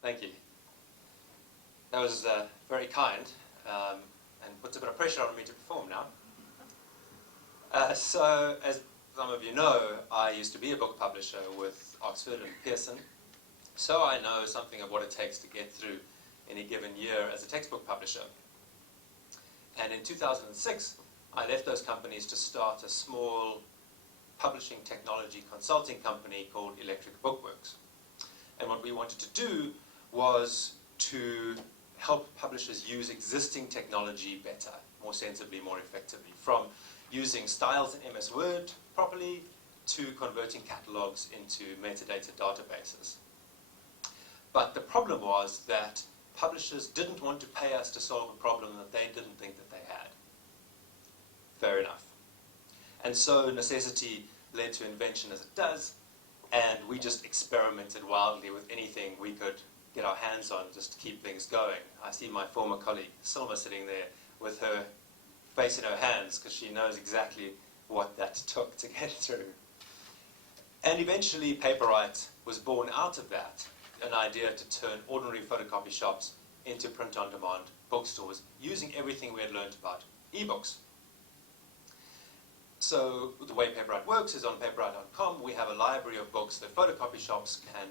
Thank you. That was very kind and puts a bit of pressure on me to perform now. So, as some of you know, I used to be a book publisher with Oxford and Pearson, so I know something of what it takes to get through any given year as a textbook publisher. And in 2006, I left those companies to start a small publishing technology consulting company called Electric Bookworks. And what we wanted to do was to help publishers use existing technology better, more sensibly, more effectively, from using styles in MS Word properly to converting catalogs into metadata databases. But the problem was that publishers didn't want to pay us to solve a problem that they didn't think that they had. Fair enough. And so necessity led to invention, as it does, and we just experimented wildly with anything we could get our hands on just to keep things going. I see my former colleague Silma sitting there with her face in her hands because she knows exactly what that took to get through. And eventually Paperight was born out of that, an idea to turn ordinary photocopy shops into print-on-demand bookstores using everything we had learned about ebooks. So the way Paperight works is on paperight.com we have a library of books that photocopy shops can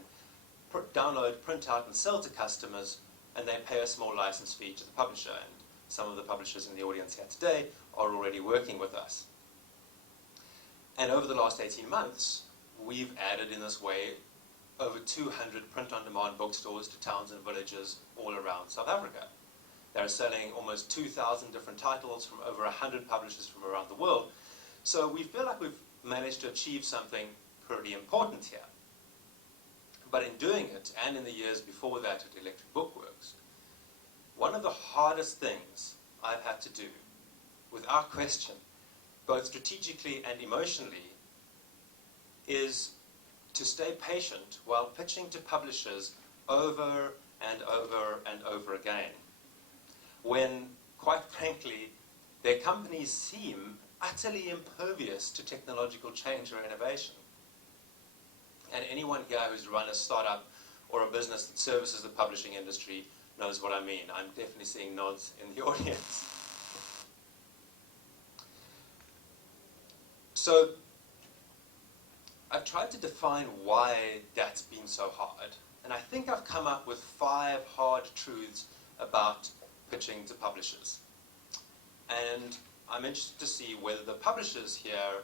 download, print out and sell to customers, and they pay a small license fee to the publisher, and some of the publishers in the audience here today are already working with us. And over the last 18 months we've added in this way over 200 print-on-demand bookstores to towns and villages all around South Africa. They're selling almost 2,000 different titles from over 100 publishers from around the world. So we feel like we've managed to achieve something pretty important here. But in doing it, and in the years before that at Electric Bookworks, one of the hardest things I've had to do, without question, both strategically and emotionally, is to stay patient while pitching to publishers over and over and over again, when, quite frankly, their companies seem utterly impervious to technological change or innovation. And anyone here who's run a startup or a business that services the publishing industry knows what I mean. I'm definitely seeing nods in the audience. So I've tried to define why that's been so hard, and I think I've come up with 5 hard truths about pitching to publishers. And I'm interested to see whether the publishers here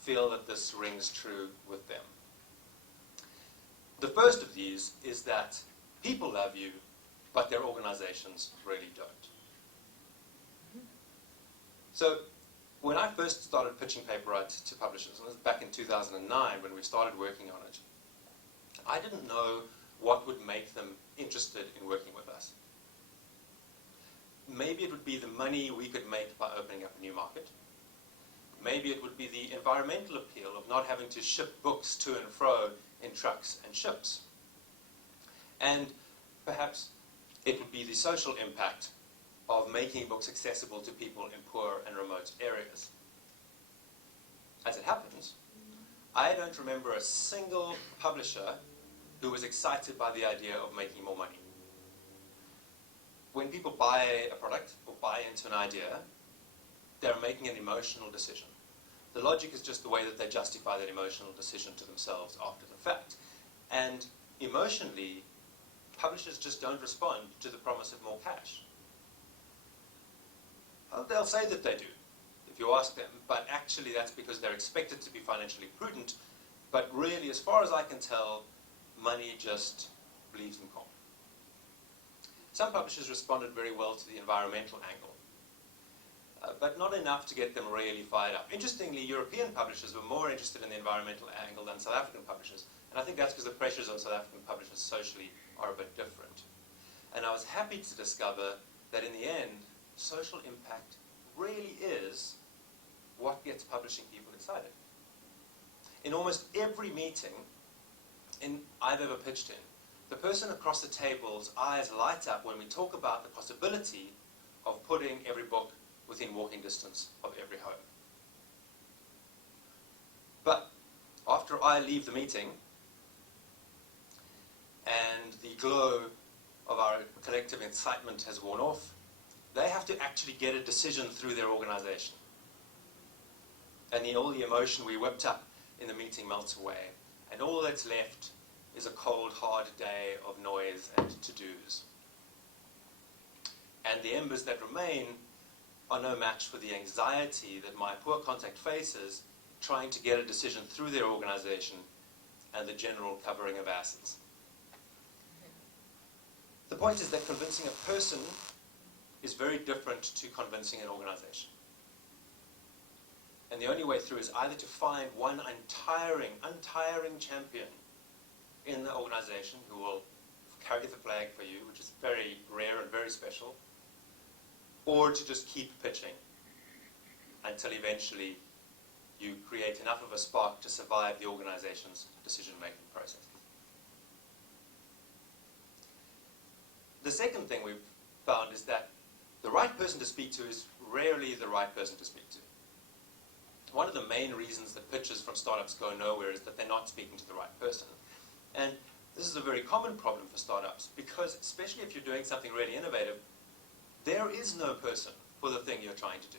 feel that this rings true with them. The first of these is that people love you, but their organizations really don't. So when I first started pitching Paperight to publishers, and this was back in 2009 when we started working on it, I didn't know what would make them interested in working with us. Maybe it would be the money we could make by opening up a new market. Maybe it would be the environmental appeal of not having to ship books to and fro in trucks and ships. And perhaps it would be the social impact of making books accessible to people in poor and remote areas. As it happens, I don't remember a single publisher who was excited by the idea of making more money. When people buy a product or buy into an idea, they're making an emotional decision. The logic is just the way that they justify that emotional decision to themselves after the fact. And emotionally, publishers just don't respond to the promise of more cash. Well, they'll say that they do, if you ask them, but actually that's because they're expected to be financially prudent, but really, as far as I can tell, money just leaves them cold. Some publishers responded very well to the environmental angle, but not enough to get them really fired up. Interestingly, European publishers were more interested in the environmental angle than South African publishers, and I think that's because the pressures on South African publishers socially are a bit different. And I was happy to discover that in the end, social impact really is what gets publishing people excited. In almost every meeting I've ever pitched in, the person across the table's eyes light up when we talk about the possibility of putting every book within walking distance of every home. But after I leave the meeting and and the glow of our collective excitement has worn off, they have to actually get a decision through their organization. And all the emotion we whipped up in the meeting melts away. And all that's left is a cold, hard day of noise and to-dos. And the embers that remain are no match for the anxiety that my poor contact faces trying to get a decision through their organization and the general covering of asses. The point is that convincing a person is very different to convincing an organization. And the only way through is either to find one untiring champion in the organization who will carry the flag for you, which is very rare and very special, or to just keep pitching until eventually you create enough of a spark to survive the organization's decision-making process. The second thing we've found is that the right person to speak to is rarely the right person to speak to. One of the main reasons that pitches from startups go nowhere is that they're not speaking to the right person. And this is a very common problem for startups because, especially if you're doing something really innovative, there is no person for the thing you're trying to do.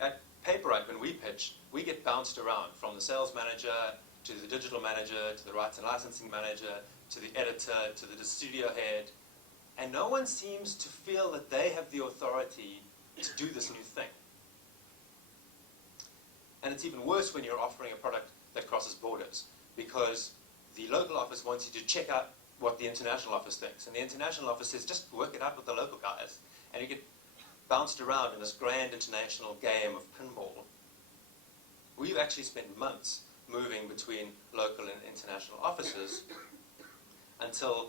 At Paperight, when we pitch, we get bounced around from the sales manager to the digital manager to the rights and licensing manager to the editor to the studio head, and no one seems to feel that they have the authority to do this new thing. And it's even worse when you're offering a product that crosses borders, because the local office wants you to check out what the international office thinks. And the international office says, just work it out with the local guys. And you get bounced around in this grand international game of pinball. We've actually spent months moving between local and international offices until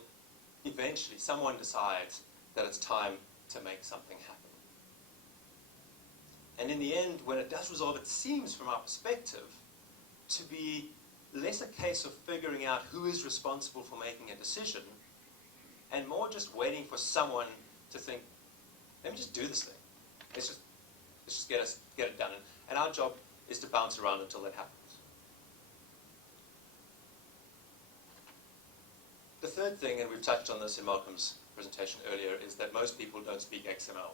eventually someone decides that it's time to make something happen. And in the end, when it does resolve, it seems from our perspective to be less a case of figuring out who is responsible for making a decision and more just waiting for someone to think, let me just do this thing. Let's just get it done. And our job is to bounce around until that happens. The third thing, and we've touched on this in Malcolm's presentation earlier, is that most people don't speak XML.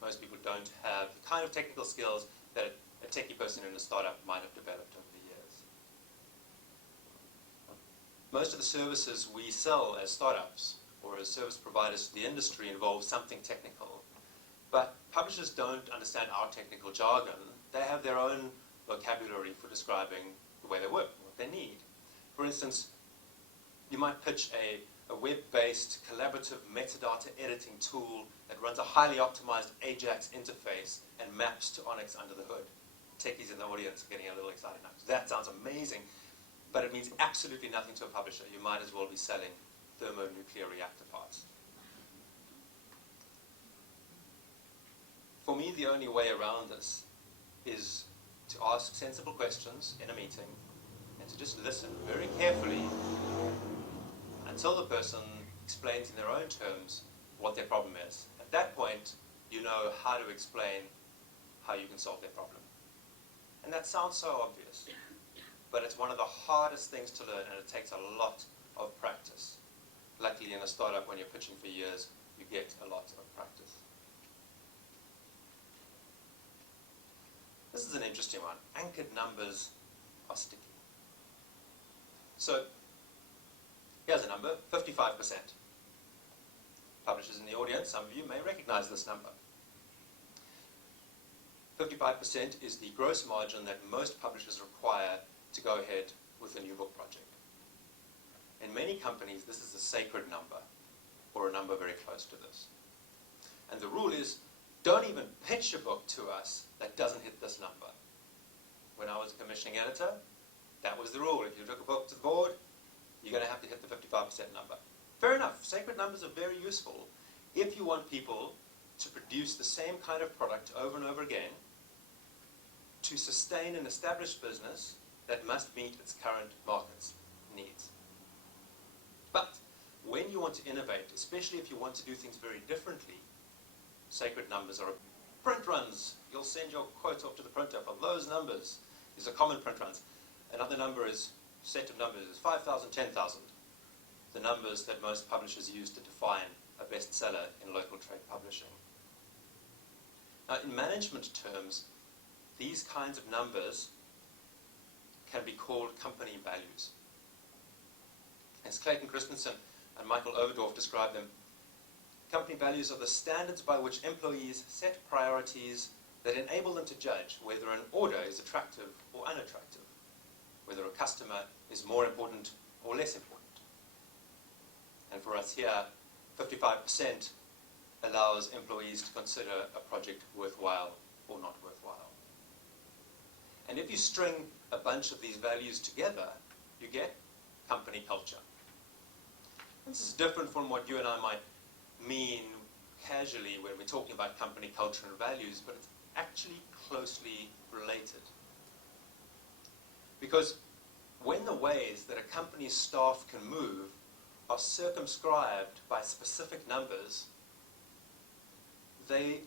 Most people don't have the kind of technical skills that a techie person in a startup might have developed over the years. Most of the services we sell as startups or as service providers to the industry involve something technical. But publishers don't understand our technical jargon. They have their own vocabulary for describing the way they work, what they need. For instance, you might pitch a web-based collaborative metadata editing tool that runs a highly optimized AJAX interface and maps to Onyx under the hood. Techies in the audience are getting a little excited now. That sounds amazing, but it means absolutely nothing to a publisher. You might as well be selling thermonuclear reactor parts. For me, the only way around this is to ask sensible questions in a meeting and to just listen very carefully until the person explains in their own terms what their problem is. At that point, you know how to explain how you can solve their problem. And that sounds so obvious, but it's one of the hardest things to learn, and it takes a lot of practice. Luckily, in a startup, when you're pitching for years, you get a lot of practice. This is an interesting one. Anchored numbers are sticky. So, here's a number, 55%. Publishers in the audience, some of you may recognize this number. 55% is the gross margin that most publishers require to go ahead with a new book project. In many companies, this is a sacred number, or a number very close to this. And the rule is, don't even pitch a book to us that doesn't hit this number. When I was a commissioning editor, that was the rule. If you took a book to the board, you're going to have to hit the 55% number. Fair enough, sacred numbers are very useful if you want people to produce the same kind of product over and over again to sustain an established business that must meet its current market's needs. But when you want to innovate, especially if you want to do things very differently, sacred numbers are print runs. You'll send your quote off to the printer for those numbers. These are common print runs. Another number is set of numbers is 5,000, 10,000, the numbers that most publishers use to define a bestseller in local trade publishing. Now, in management terms, these kinds of numbers can be called company values. As Clayton Christensen and Michael Overdorf describe them, company values are the standards by which employees set priorities that enable them to judge whether an order is attractive or unattractive, whether a customer is more important or less important. And for us here, 55% allows employees to consider a project worthwhile or not worthwhile. And if you string a bunch of these values together, you get company culture. This is different from what you and I might mean casually when we're talking about company culture and values, but it's actually closely related. Because when the ways that a company's staff can move are circumscribed by specific numbers, they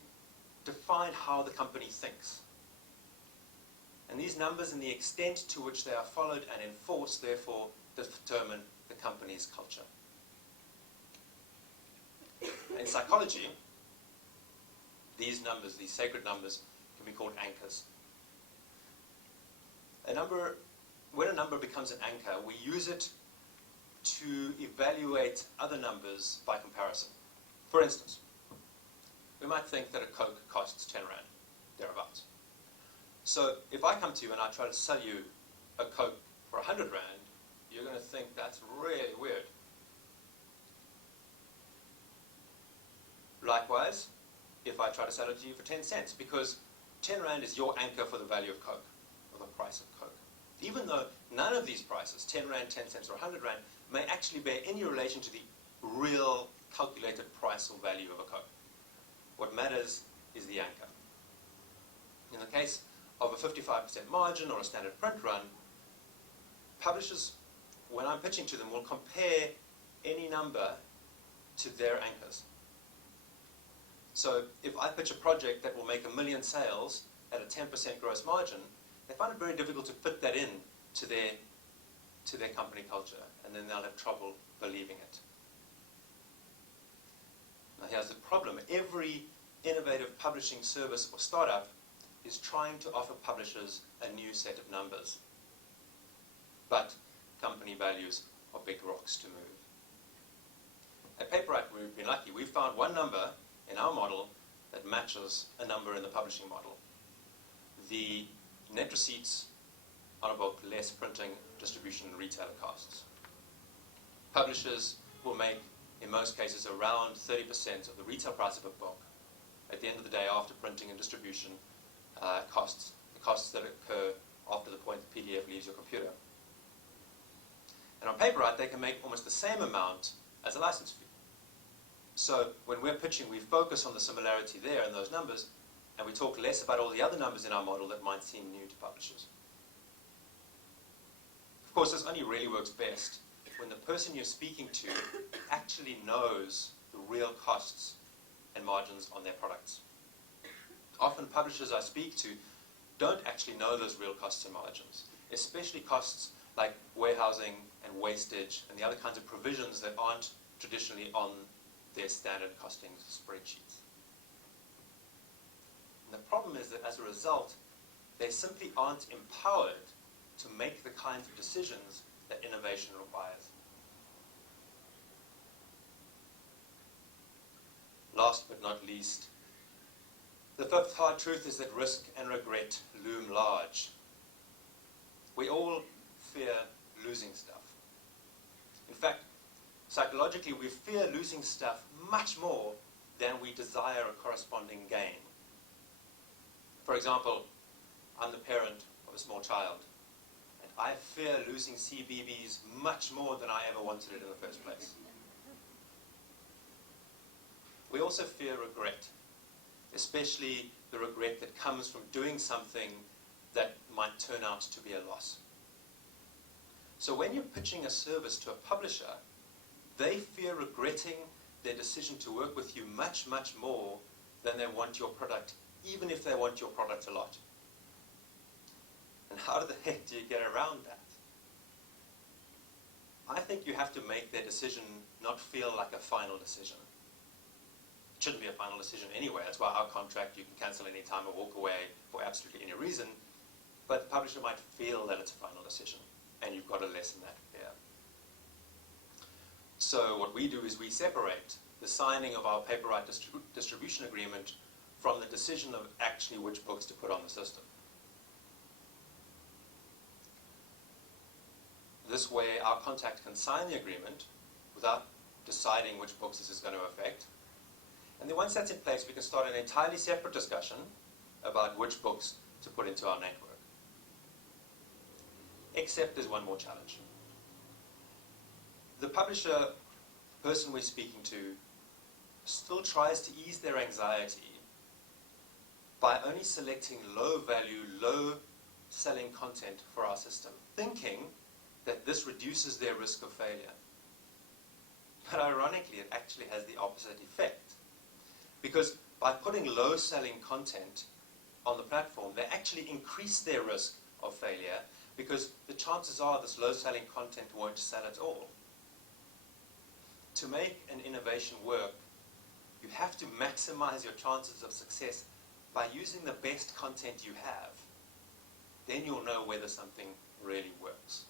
define how the company thinks. And these numbers and the extent to which they are followed and enforced, therefore, determine the company's culture. In psychology, these numbers, these sacred numbers, can be called anchors. When a number becomes an anchor, we use it to evaluate other numbers by comparison. For instance, we might think that a Coke costs 10 Rand, thereabouts. So if I come to you and I try to sell you a Coke for 100 Rand, you're going to think that's really weird. Likewise, if I try to sell it to you for 10 cents, because 10 Rand is your anchor for the value of Coke, or the price of Coke. Even though none of these prices, 10 Rand, 10 cents, or 100 Rand, may actually bear any relation to the real calculated price or value of a Coke. What matters is the anchor. In the case of a 55% margin or a standard print run, publishers, when I'm pitching to them, will compare any number to their anchors. So if I pitch a project that will make 1 million sales at a 10% gross margin, they find it very difficult to fit that in to their company culture, and then they'll have trouble believing it. Now here's the problem. Every innovative publishing service or startup is trying to offer publishers a new set of numbers. But company values are big rocks to move. At Paperight, we've been lucky. We've found one number in our model that matches a number in the publishing model. The net receipts on a book, less printing, distribution, and retailer costs. Publishers will make, in most cases, around 30% of the retail price of a book at the end of the day after printing and distribution costs, the costs that occur after the point the PDF leaves your computer. And on Paperight, they can make almost the same amount as a license fee. So when we're pitching, we focus on the similarity there in those numbers, and we talk less about all the other numbers in our model that might seem new to publishers. Of course, this only really works best when the person you're speaking to actually knows the real costs and margins on their products. Often publishers I speak to don't actually know those real costs and margins, especially costs like warehousing and wastage and the other kinds of provisions that aren't traditionally on their standard costings spreadsheets. And the problem is that as a result, they simply aren't empowered to make the kinds of decisions that innovation requires. Last but not least, the fifth hard truth is that risk and regret loom large. We all fear losing stuff. In fact, psychologically, we fear losing stuff much more than we desire a corresponding gain. For example, I'm the parent of a small child, and I fear losing CBeebies much more than I ever wanted it in the first place. We also fear regret, especially the regret that comes from doing something that might turn out to be a loss. So when you're pitching a service to a publisher, they fear regretting their decision to work with you much, much more than they want your product, even if they want your product a lot. And how the heck do you get around that? have to make their decision not feel like a final decision. It shouldn't be a final decision anyway. That's why our contract, you can cancel any time or walk away for absolutely any reason. But the publisher might feel that it's a final decision, and you've got to lessen that fear. So what we do is we separate the signing of our Paperight distribution agreement from the decision of actually which books to put on the system. This way, our contact can sign the agreement without deciding which books this is going to affect. And then once that's in place, we can start an entirely separate discussion about which books to put into our network. Except there's one more challenge. The publisher, the person we're speaking to, still tries to ease their anxiety by only selecting low-value, low-selling content for our system, thinking that this reduces their risk of failure. But ironically, it actually has the opposite effect. Because by putting low-selling content on the platform, they actually increase their risk of failure, because the chances are this low-selling content won't sell at all. To make an innovation work, you have to maximize your chances of success by using the best content you have. Then you'll know whether something really works.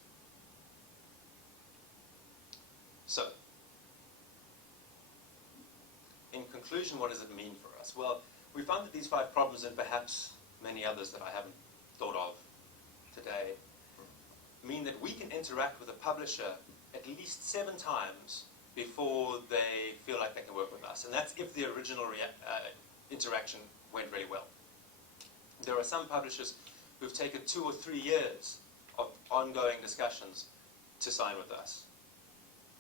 So, in conclusion, what does it mean for us? Well, we found that these 5 problems, and perhaps many others that I haven't thought of today, mean that we can interact with a publisher at least 7 times before they feel like they can work with us. And that's if the original interaction went really well. There are some publishers who've taken 2 or 3 years of ongoing discussions to sign with us,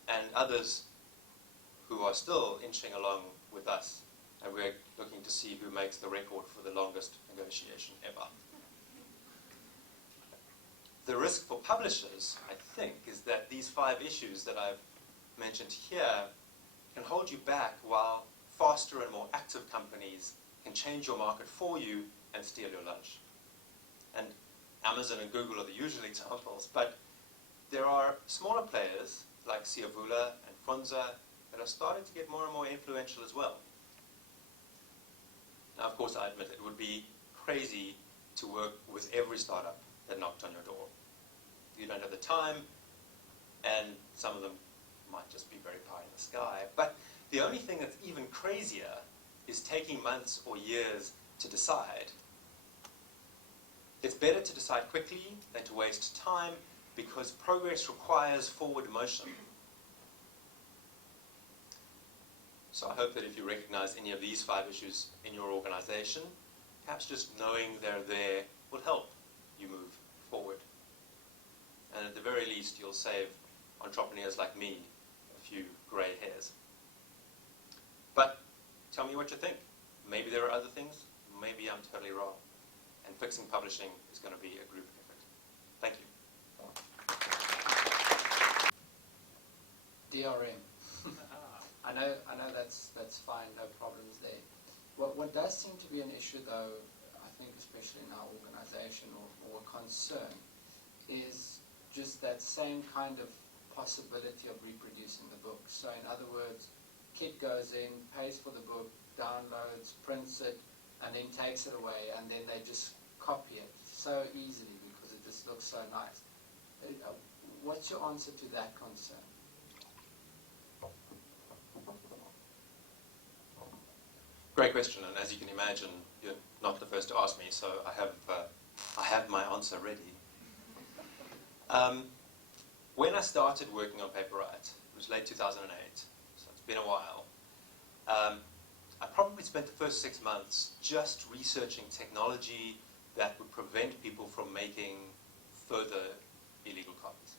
and others who are still inching along with us, and we're looking to see who makes the record for the longest negotiation ever. The risk for publishers, I think, is that these 5 issues that I've mentioned here can hold you back, while faster and more active companies can change your market for you and steal your lunch. And Amazon and Google are the usual examples, but there are smaller players like Siavula and Funza that are starting to get more and more influential as well. Now, of course, I admit it would be crazy to work with every startup that knocked on your door. You don't have the time, and some of them might just be very pie in the sky. But the only thing that's even crazier is taking months or years to decide. It's better to decide quickly than to waste time, because progress requires forward motion. So I hope that if you recognize any of these 5 issues in your organization, perhaps just knowing they're there will help you move forward. And at the very least, you'll save entrepreneurs like me a few gray hairs. But tell me what you think. Maybe there are other things. Maybe I'm totally wrong. And fixing publishing is going to be a group effort. Thank you. DRM. I know that's fine, no problems there. What does seem to be an issue, though, I think especially in our organization, or a concern, is just that same kind of possibility of reproducing the book. So in other words, kid goes in, pays for the book, downloads, prints it, and then takes it away, and then they just copy it so easily because it just looks so nice. What's your answer to that concern? Great question, and as you can imagine, you're not the first to ask me, so I have my answer ready. When I started working on Paperight, it was late 2008, so it's been a while. I probably spent the first 6 months just researching technology that would prevent people from making further illegal copies.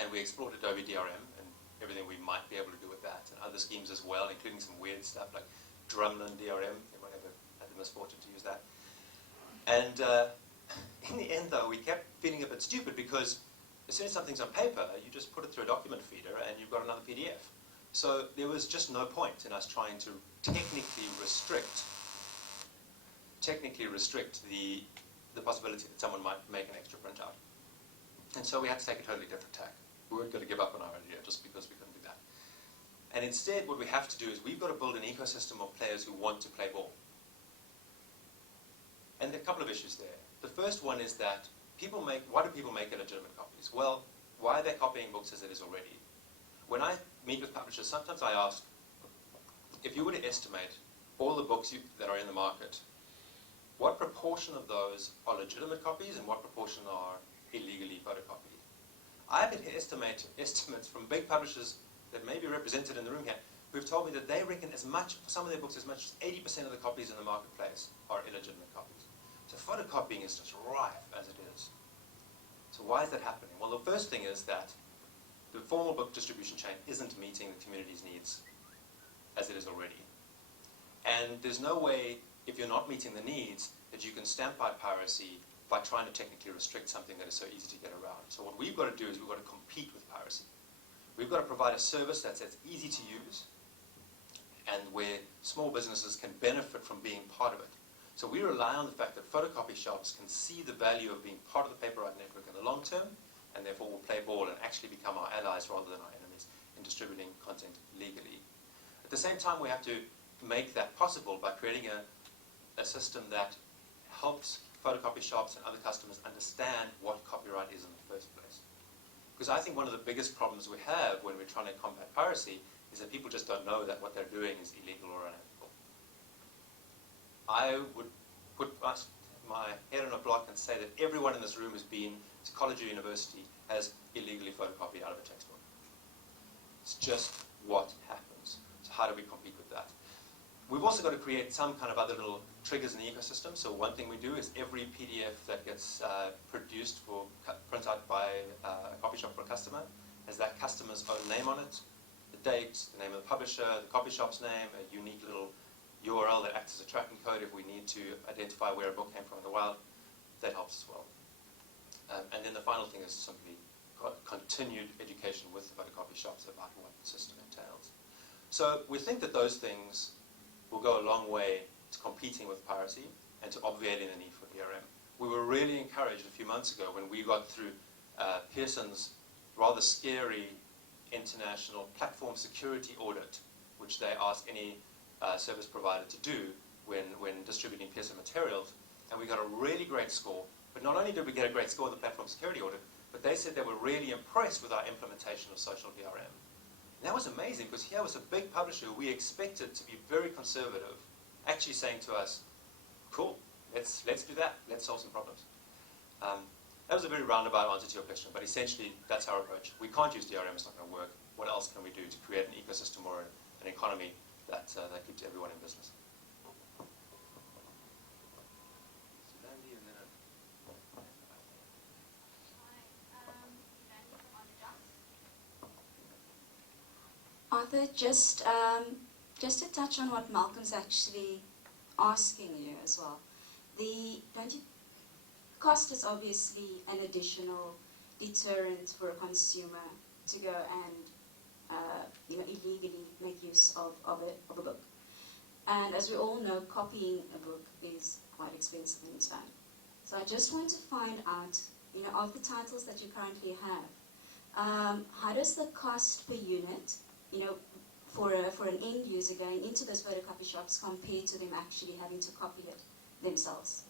And we explored Adobe DRM and everything we might be able to do with that, and other schemes as well, including some weird stuff like Drumlin DRM, if anyone ever had the misfortune to use that. And in the end, though, we kept feeling a bit stupid, because as soon as something's on paper, you just put it through a document feeder and you've got another PDF. So there was just no point in us trying to technically restrict the possibility that someone might make an extra printout. And so we had to take a totally different tack. We weren't going to give up on our idea just because we couldn't do that. And instead, what we have to do is we've got to build an ecosystem of players who want to play ball. And there are a couple of issues there. The first one is that why do people make illegitimate copies? Well, why are they copying books as it is already? When I meet with publishers, sometimes I ask, if you were to estimate all the books that are in the market, what proportion of those are legitimate copies and what proportion are illegally photocopied? I've had estimates from big publishers that may be represented in the room here who've told me that they reckon for some of their books, as much as 80% of the copies in the marketplace are illegitimate copies. So photocopying is just rife as it is. So why is that happening? Well, the first thing is that the formal book distribution chain isn't meeting the community's needs as it is already. And there's no way, if you're not meeting the needs, that you can stamp out piracy by trying to technically restrict something that is so easy to get around. So what we've got to do is we've got to compete with piracy. We've got to provide a service that's as easy to use and where small businesses can benefit from being part of it. So we rely on the fact that photocopy shops can see the value of being part of the Paperight network in the long term, and therefore will play ball and actually become our allies rather than our enemies in distributing content legally. At the same time, we have to make that possible by creating a system that helps photocopy shops and other customers understand what copyright is in the first place. Because I think one of the biggest problems we have when we're trying to combat piracy is that people just don't know that what they're doing is illegal or unethical. I would put my head on a block and say that everyone in this room has been to college or university has illegally photocopied out of a textbook. It's just what happens. So how do we compete with that? We've also got to create some kind of other little triggers in the ecosystem. So one thing we do is every PDF that gets produced for print out by a copy shop for a customer has that customer's own name on it, the date, the name of the publisher, the copy shop's name, a unique little URL that acts as a tracking code if we need to identify where a book came from in the wild. That helps as well. And then the final thing is simply continued education with the photocopy shops about what the system entails. So we think that those things will go a long way to competing with piracy and to obviating the need for DRM. We were really encouraged a few months ago when we got through Pearson's rather scary international platform security audit, which they ask any service provider to do when distributing Pearson materials, and we got a really great score. But not only did we get a great score in the platform security audit, but they said they were really impressed with our implementation of social DRM. And that was amazing because here was a big publisher who we expected to be very conservative, actually saying to us, cool, let's do that, let's solve some problems. That was a very roundabout answer to your question, but essentially that's our approach. We can't use DRM, it's not going to work. What else can we do to create an ecosystem or an economy that keeps everyone in business? Arthur, just to touch on what Malcolm's actually asking you as well. Cost is obviously an additional deterrent for a consumer to go and illegally make use of a book. And as we all know, copying a book is quite expensive in its own. So I just want to find out, of the titles that you currently have, how does the cost per unit, for an end user going into those photocopy shops compare to them actually having to copy it themselves?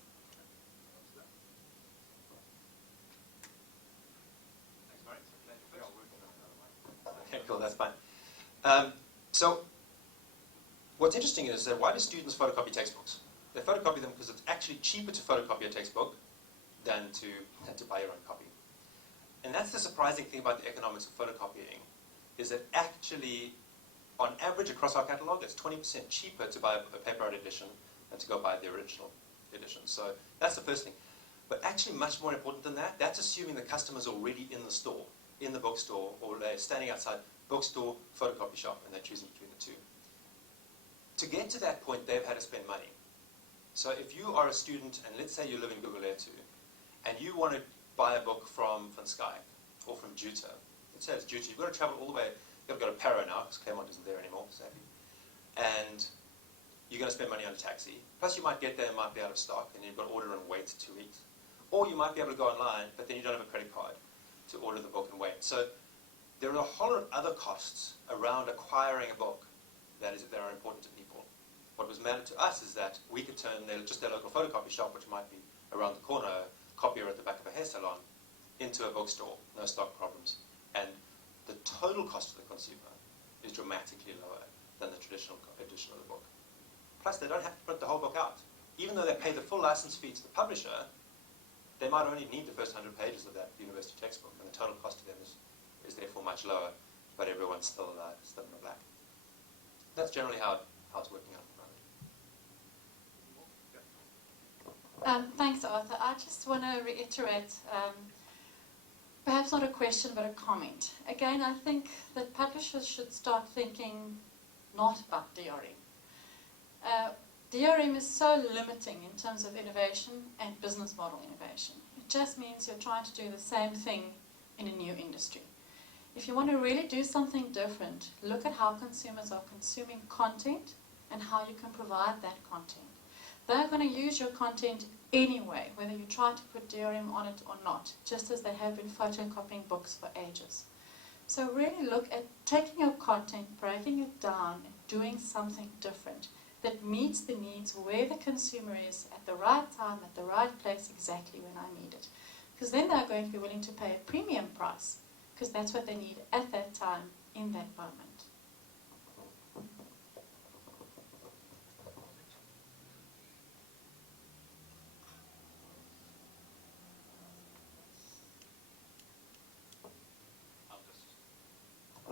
Okay, cool, that's fine. So what's interesting is that why do students photocopy textbooks? They photocopy them because it's actually cheaper to photocopy a textbook than to buy your own copy. And that's the surprising thing about the economics of photocopying, is that actually, on average across our catalog, it's 20% cheaper to buy a Paperight edition than to go buy the original edition. So that's the first thing. But actually much more important than that, that's assuming the customer's already in the store, in the bookstore, or they're standing outside bookstore, photocopy shop, and they're choosing between the two. To get to that point, they've had to spend money. So if you are a student, and let's say you live in Guguletu, and you want to buy a book from Van Skyke or from Juta, let's say it's Juta, you've got to travel all the way, you've got to go to Paro now, because Claremont isn't there anymore, sadly. And you're going to spend money on a taxi. Plus you might get there and might be out of stock, and you've got to order and wait 2 weeks. Or you might be able to go online, but then you don't have a credit card to order the book and wait. So there are a whole lot of other costs around acquiring a book that are important to people. What was mattered to us is that we could turn just their local photocopy shop, which might be around the corner, a copier at the back of a hair salon, into a bookstore, no stock problems. And the total cost to the consumer is dramatically lower than the traditional edition of the book. Plus, they don't have to print the whole book out. Even though they pay the full license fee to the publisher, they might only need the first 100 pages of that university textbook, and the total cost to them is therefore much lower, but everyone's still in the black. That's generally how it's working out at the moment. Thanks, Arthur. I just want to reiterate, perhaps not a question, but a comment. Again, I think that publishers should start thinking not about DRM. DRM is so limiting in terms of innovation and business model innovation. It just means you're trying to do the same thing in a new industry. If you want to really do something different, look at how consumers are consuming content and how you can provide that content. They're going to use your content anyway, whether you try to put DRM on it or not, just as they have been photocopying books for ages. So really look at taking your content, breaking it down, and doing something different that meets the needs where the consumer is at the right time, at the right place, exactly when I need it. Because then they're going to be willing to pay a premium price, because that's what they need at that time, in that moment.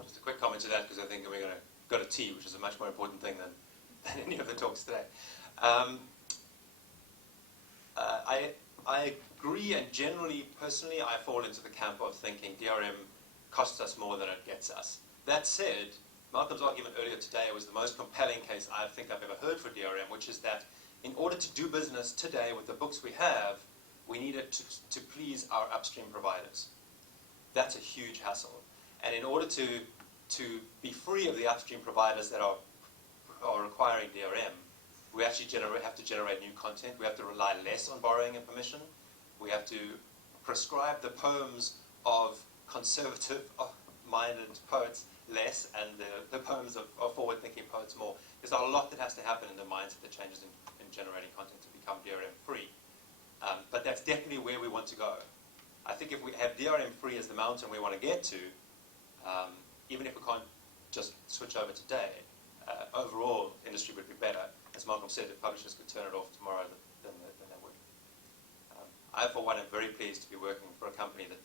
Just a quick comment to that, because I think we're going to go to tea, which is a much more important thing than any of the talks today. I agree, and generally, personally, I fall into the camp of thinking DRM costs us more than it gets us. That said, Malcolm's argument earlier today was the most compelling case I think I've ever heard for DRM, which is that in order to do business today with the books we have, we needed to please our upstream providers. That's a huge hassle. And in order to be free of the upstream providers that are requiring DRM, we actually have to generate new content. We have to rely less on borrowing and permission. We have to prescribe the poems of conservative-minded poets less, and the poems of forward-thinking poets more. There's a lot that has to happen in the mindset that changes in generating content to become DRM-free. But that's definitely where we want to go. I think if we have DRM-free as the mountain we want to get to, even if we can't just switch over today, overall, industry would be better. As Malcolm said, if publishers could turn it off tomorrow, then they would. I, for one, am very pleased to be working for a company that